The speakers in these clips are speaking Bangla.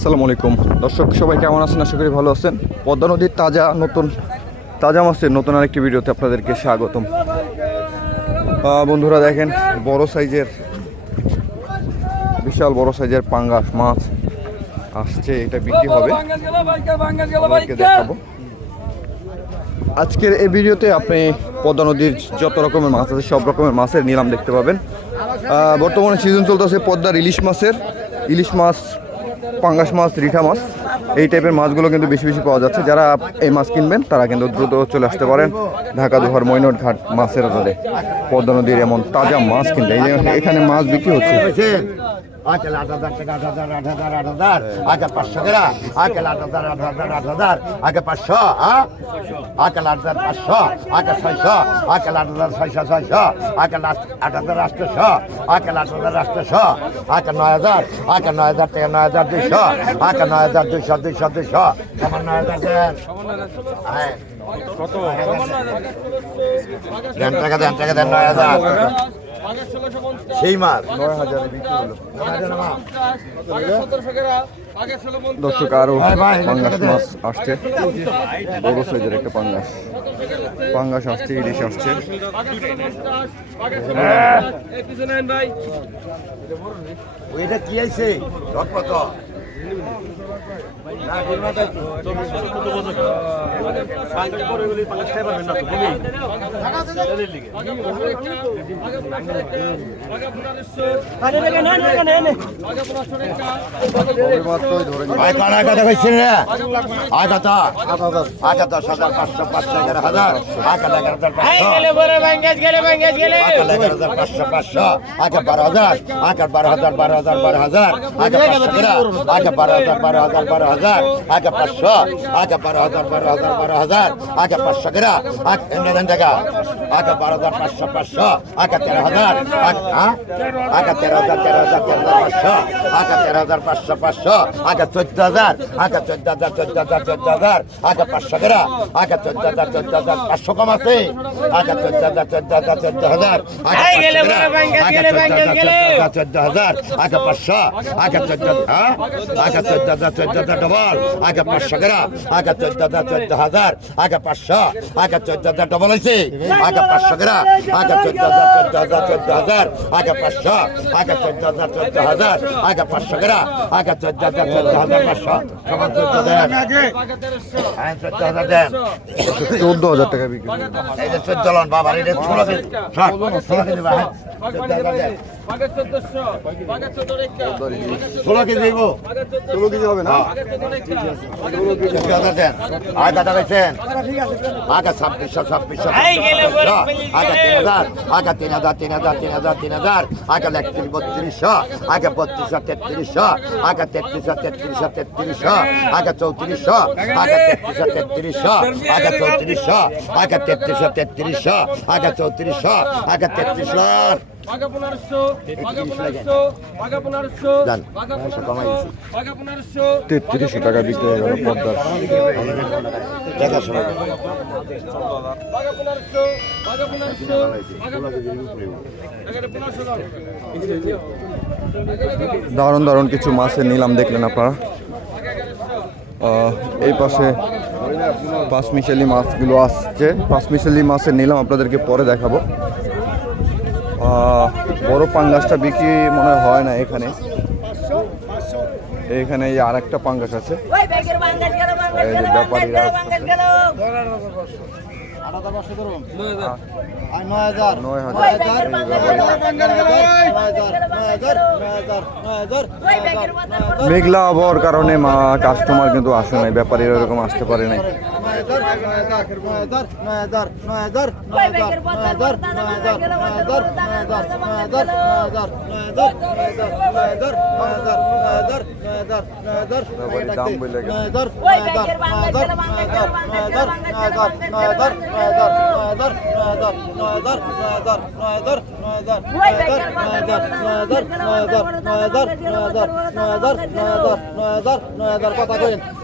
আসসালামু আলাইকুম। দর্শক, সবাই কেমন আছেন? আশা করি ভালো আছেন। পদ্মা নদীর তাজা নতুন, তাজা মাছের নতুন আরেকটি ভিডিওতে আপনাদেরকে স্বাগতম। বন্ধুরা দেখেন, বড় সাইজের, বিশাল বড় সাইজের পাঙ্গাস মাছ আসছে। এটা বিক্রি হবে। দেখাবো। আজকের এই ভিডিওতে আপনি পদ্মা নদীর যত রকমের মাছ আছে, সব রকমের মাছের নিলাম দেখতে পাবেন। বর্তমানে সিজন চলতেছে পদ্মার ইলিশ মাছের। ইলিশ মাছ পাঙ্গাস মাছ, রিঠা মাছ, এই টাইপের মাছগুলো কিন্তু বেশি বেশি পাওয়া যাচ্ছে। যারা এই মাছ কিনবেন, তারা কিন্তু দ্রুত চলে আসতে পারেন ঢাকা, দুহার মৈনট ঘাট মাছের রোডে পদ্মা নদীর এমন তাজা মাছ কিনতে। এখানে মাছ বিক্রি হচ্ছে। আচ্ছা আট হাজার টাকা আট হাজার আট হাজার আট হাজার আচ্ছা পাঁচশো গেরা আকাল আট হাজার আট হাজার আট হাজার আগে পাঁচশো আকাল আট হাজার পাঁচশো আকাল ছয়শো আকাল আট হাজার ছয়শো ছয়শো আকাল আট হাজার রাষ্ট্রশো আকাল আট হাজার রাষ্ট্রশো আকাল নয় হাজার আকাল নয় হাজার টাকা নয় হাজার দুইশো আকাল নয় হাজার দুইশো দুইশো দুইশো আমার নয় হাজার হ্যাঁ কত টাকা দেন টাকা দেন নয় হাজার সেই মার নয় হাজার বিক্রি হলো। দর্শক আরও পাঙ্গাস মাছ আসছে। বড় সাইজের একটা পাঙ্গাস। পাঙ্গাস আসছে ইলিশ আসছে। ওইটা কি আইছে? বারো হাজার বারো হাজার বারো হাজার বারো হাজার বারো হাজার বারো হাজার হাজার বারো হাজার আগে পাঁচশো আগে বারো হাজার বারো হাজার বারো হাজার আগে পাঁচশো গ্রা আগে এমন টাকা আগে বারো হাজার পাঁচশো পাঁচশো আগে তেরো হাজার আগে তেরো হাজার তেরো হাজার তেরো হাজার পাঁচশো আগে তেরো হাজার পাঁচশো পাঁচশো আগে চোদ্দ হাজার আগে চোদ্দ হাজার চোদ্দ হাজার চোদ্দ হাজার আগে পাঁচশো গ্রা আগে চোদ্দ হাজার চোদ্দ হাজার পাঁচশো কম আছে আগে চোদ্দ হাজার চোদ্দ হাজার চোদ্দ হাজার আগে চোদ্দ হাজার চোদ্দ হাজার আগে পাঁচশো আগে চোদ্দ আগে চোদ্দ হাজার চোদ্দটা ডবল আগে পাঁচশো গ্রাম আগে চোদ্দটা চোদ্দ হাজার আগে পাঁচশো আগে চোদ্দটা ডবল হয়েছে। আগে পাঁচশো গ্রাম আগে চোদ্দটা চোদ্দ হাজার চোদ্দ হাজার আগে পাঁচশো আগে চোদ্দটা চোদ্দ হাজার আগে পাঁচশো গ্রাম আগে চোদ্দটা চোদ্দ হাজার পাঁচশো। সমান চোদ্দ দেন। হ্যাঁ, চোদ্দ হাজার দেন। চোদ্দ হাজার টাকা বিক্রি চোদ্দ লন বাবা এটা ষোলো কেজি। ষোলো কেজি ষোলো কেজি দিব। ষোলো কেজি হবে না? আয় দাদা বেছেন আগা ছাব্বিশশো ছাব্বিশশো আগা তিন হাজার আগা তিন হাজার তিন হাজার তিন হাজার তিন হাজার। আগা একত্রিশ বত্রিশশো আগা বত্রিশশো তেত্রিশশো আগা তেত্রিশশো তেত্রিশশো তেত্রিশশো আগা চৌত্রিশশো আগা তেত্রিশশো তেত্রিশশো আগা চৌত্রিশশো আগা তেত্রিশশো তেত্রিশশো আগা চৌত্রিশশো আগা তেত্রিশশো টাকা। বিক্রি হয়ে গেল পদ্মার। দারুণ দারুণ কিছু মাছের নিলাম দেখলেন আপনারা। এই পাশে পাঁচমিশালি মাছগুলো আসছে। পাঁচমিশালি মাছের নিলাম আপনাদেরকে পরে দেখাবো। বড় পাঙ্গাসটা বিক্রি মনে হয় না এখানে এখানে এই আর একটা পাঙ্গাস আছে ব্যাপারীরা মেঘলা আবহাওয়ার কারণে মা কাস্টমার কিন্তু আসে নাই ব্যাপারীরা এরকম আসতে পারে নাই নয় হাজার নয় হাজার নয় হাজার নয় হাজার নয় হাজার নয় হাজার কথা কইন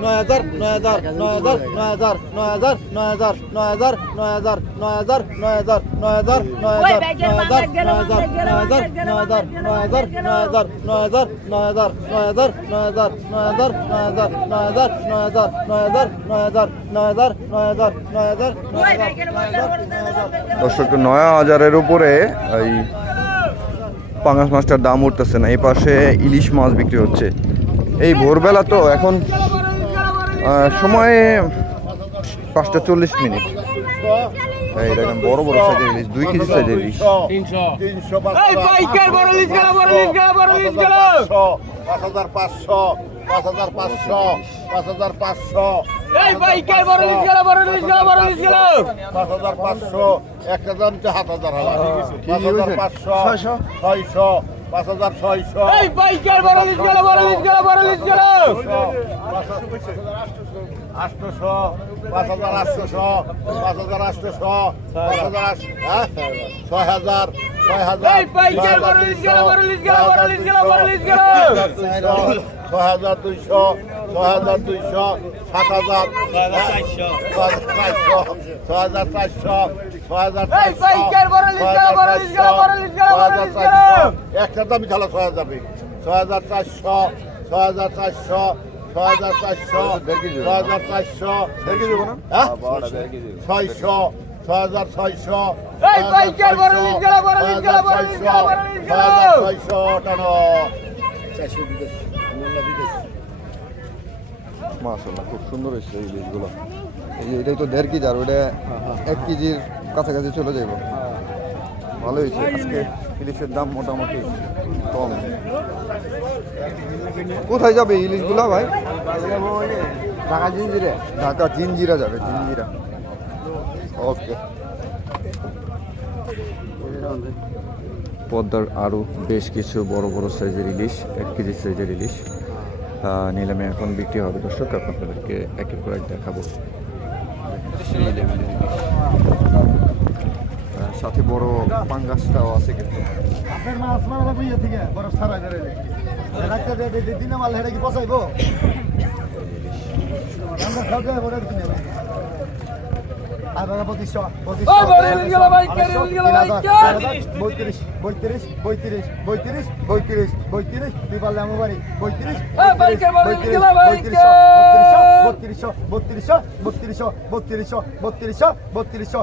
নয় হাজার নয় হাজার নয় হাজার নয় হাজার নয় হাজার নয় হাজার নয় হাজার নয় হাজার নয় হাজার নয় হাজার নয় হাজার নয় হাজার নয় হাজার নয় হাজার নয় হাজার নয় হাজার নয় হাজার নয় হাজার নয় হাজার দর্শক নয় হাজারের উপরে এই পাঙ্গাস মাছটার দাম উঠতেছে না এই পাশে ইলিশ মাছ বিক্রি হচ্ছে এই ভোরবেলা তো এখন সময় পাঁচটা চল্লিশ মিনিট। এই দেখেন বড় বড় সাইজের ইলিশ দুই কেজি সাইজের ইলিশ। পাঁচ হাজার পাঁচশো পাঁচ হাজার পাঁচশো পাঁচ হাজার পাঁচশো পাঁচ হাজার ছয়শো। এই বাইকের বড় লিস্ট গেল বড় লিস্ট গেল বড় লিস্ট গেল। আটশোশো পাঁচ হাজার আটশোশো পাঁচ হাজার আটশোশো পাঁচ হাজার হ্যাঁ? ছয় হাজার ছয় হাজার ছয় হাজার দুইশো। ছ হাজার দুইশো সাত হাজার ছ হাজার চারশো ছ হাজার একটা দামি খেলা ছয় হাজার ছ হাজার চারশো ছ হাজার চারশো ছ হাজার চারশো ছ হাজার চারশো ছয়শো ছ হাজার ছয়শো ছয়শো টানো চারশো মাশাল্লাহ খুব সুন্দর হয়েছে এই ইলিশগুলো এই এটাই তো দেড় কেজি আর ওটা এক কেজির কাছাকাছি চলে যাইব। ভালো হয়েছে আজকে ইলিশের দাম মোটামুটি কম। কোথায় যাবে ইলিশগুলো ভাই? ঢাকা জিঞ্জিরা। ঢাকা জিঞ্জিরা যাবে জিঞ্জিরা। ওকে। পদ্মার আরও বেশ কিছু বড় বড় সাইজের ইলিশ এক কেজি সাইজের ইলিশ। নিলামে এখন বিক্রি হবে। দর্শক আপনাদেরকে এক এক করে দেখাবো। সেই লেভেলের সাথে বড় পাঙ্গাসটাও আছে কিন্তু। আপনার মাছ মারা থেকে বরফ সারা করে রাখতে দে দে দিনে মাল হেডে কি পচাইবো? আমরা খাওয়া বড় কিনে আর বাবা পঁচিশশো বত্রিশ বত্রিশ বত্রিশ বত্রিশ বত্রিশ বত্রিশ দুই পাল্লা আমার বাড়ি বত্রিশ বত্রিশশো বত্রিশশো বত্রিশশো বত্রিশশো বত্রিশশো বত্রিশশো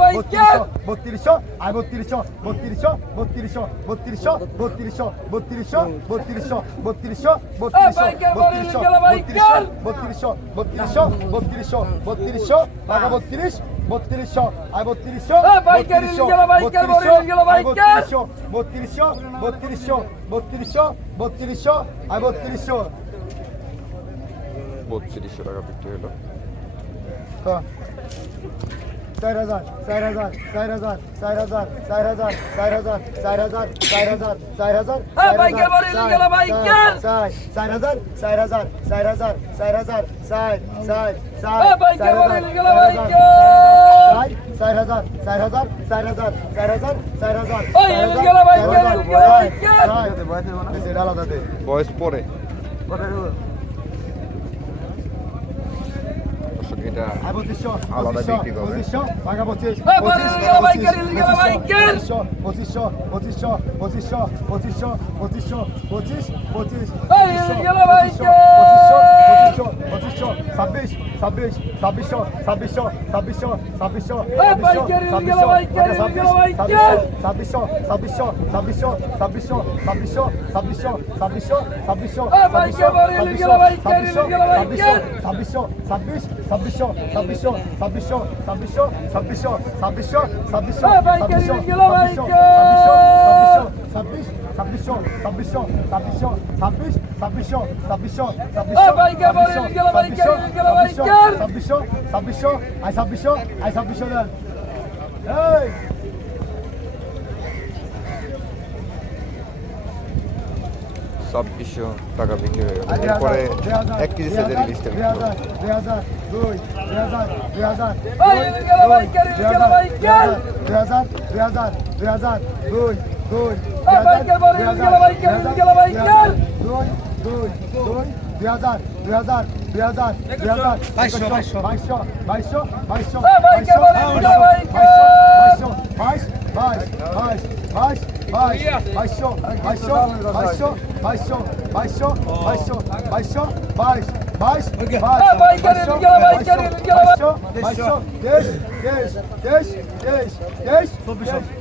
পাইকার বত্রিশশো আর বত্রিশশো বত্রিশশো বত্রিশশো বত্রিশশো বত্রিশশো বত্রিশশো বত্রিশশো বত্রিশশো বত্রিশশো পাইকার। বত্রিশশো বত্রিশশো বত্রিশশো বত্রিশশো টাকা বত্রিশ বত্রিশশো আর বত্রিশশো গেল পাইকার। বত্রিশশো বত্রিশশো বত্রিশশো বত্রিশশো আর বত্রিশশো বত্রিশশো টাকা বিক্রি হলো চার হাজার চার হাজার চার হাজার চার হাজার চার হাজার চার হাজার চার হাজার চার হাজার চার হাজার হ্যাঁ। চার চার হাজার চার হাজার চার হাজার চার হাজার চার চার চার হ্যাঁ, বাইকের। চার হাজার হাজার চার হাজার চার হাজার চার হাজার চার হাজার আলাদা বয়স পরে। এটা হ্যাঁ, আলাদা বিক্রি করবে। পঁচিশশো পঁচিশশো পঁচিশশো পঁচিশশো পঁচিশশো পঁচিশ পঁচিশ পঁচিশ পঁচিশশো পঁচিশশো পঁচিশশো ছাব্বিশ ছাব্বিশ ছাব্বিশশো ছাব্বিশশো ছাব্বিশশো ছাব্বিশশো। ছাব্বিশশো ছাব্বিশশো ছাব্বিশশো ছাব্বিশশো ছাব্বিশশো ছাব্বিশশো ছাব্বিশশো ছাব্বিশশো। ছাব্বিশশো ছাব্বিশ ছাব্বিশশো ছাব্বিশশো ছাব্বিশশো ছাব্বিশশো ছাব্বিশশো ছাব্বিশশো ছাব্বিশশো ছাব্বিশশো ছাব্বিশশো বাইকের। ছাব্বিশ ছাব্বিশশো ছাব্বিশশো ছাব্বিশশো ছাব্বিশ ছাব্বিশশো ছাব্বিশশো বাইকের। ছাব্বিশশো ছাব্বিশশো আই ছাব্বিশশো আই ছাব্বিশশো দেন এই ছাব্বিশশো টাকা বিক্রি হয়ে গেল এরপরে এক কেজি সাইজের ইলিশটা বিক্রি দুই হাজার দুই দুই হাজার দুই বাইকের বলে গেল বাইকের গেল বাইকের দুই দুই দুই দুই হাজার দুই হাজার দুই হাজার দুই হাজার বাইশশো বাইশশো বাইশশো বাইশশো বাইশশো বাইশশো বাইশশো বাইশ বাইশ বাইশ বাইশ বাইশশো বাইশশো বাইশশো বাইশশো বাইশশো বাইশশো বাইশশো বাইশ বাইশ বাইশশো বাইশশো বাইশশো তেইশ তেইশ তেইশ তেইশ তেইশ চব্বিশশো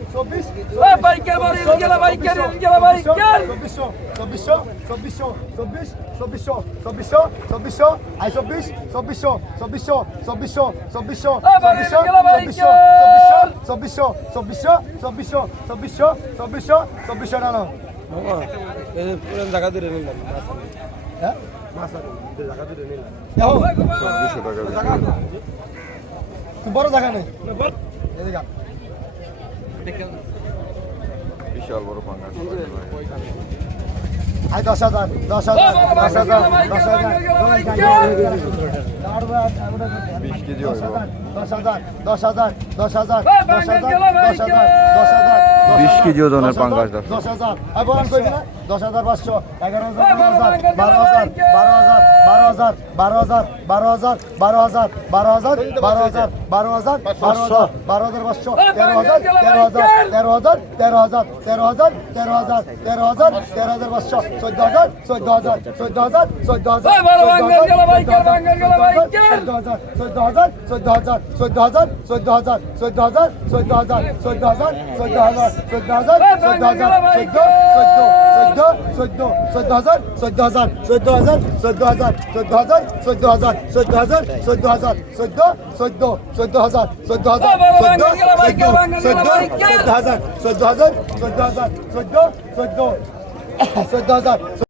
বাইকের বাড়ি, ইনকালা বাইকের, ইনকালা বাইকের। চব্বিশশো চব্বিশশো চব্বিশশো চব্বিশ চব্বিশশো চব্বিশশো চব্বিশশো আই চব্বিশ চব্বিশশো চব্বিশশো চব্বিশশো চব্বিশশো চব্বিশশো চব্বিশশো। চব্বিশশো চব্বিশশো চব্বিশশো চব্বিশশো চব্বিশশো চব্বিশশো নানো জায়গা দিয়ে নিলাম হ্যাঁ চব্বিশশো টাকা বড় জায়গা নেই। বিশাল বড় পাঙ্গাস আই দশ হাজার দশ হাজার দশ হাজার দশ হাজার বিশ কেজি দশ হইব হাজার দশ হাজার দশ হাজার দশ হাজার দশ হাজার দশ হাজার দশ হাজার বিশ কেজি ওজনের পাঙ্গাস দশ দশ হাজার আর বলেন কই দিনা দশ হাজার পাঁচশো এগারো হাজার বারো হাজার বারো হাজার বারো হাজার বারো হাজার বারো হাজার বারো হাজার বারো হাজার বারো হাজার বারো হাজার বারো হাজার বারো হাজার পাঁচশো তেরো হাজার তেরো হাজার তেরো হাজার তেরো হাজার তেরো হাজার তেরো হাজার তেরো হাজার তেরো হাজার পাঁচশো চোদ্দ হাজার চোদ্দ হাজার চোদ্দ হাজার চোদ্দ হাজার এই বড় বাঙ্গাল গেলা বাইকের, বাঙ্গাল গেলা বাইকের। চোদ্দ হাজার চোদ্দ হাজার চোদ্দ হাজার চোদ্দ হাজার চোদ্দ হাজার চোদ্দ হাজার চোদ্দ হাজার চোদ্দ হাজার চোদ্দ হাজার চোদ্দ হাজার চোদ্দ হাজার চোদ্দ চোদ্দ চোদ্দ চোদ্দ হাজার চোদ্দ হাজার চোদ্দ হাজার চোদ্দ হাজার চোদ্দ হাজার চোদ্দ চোদ্দ চোদ্দ হাজার চোদ্দ চোদ্দ হাজার চোদ্দ হাজার চোদ্দ চোদ্দ চোদ্দ হাজার চোদ্দ হাজার চোদ্দ হাজার চোদ্দ চোদ্দ চোদ্দ চোদ্দ হাজার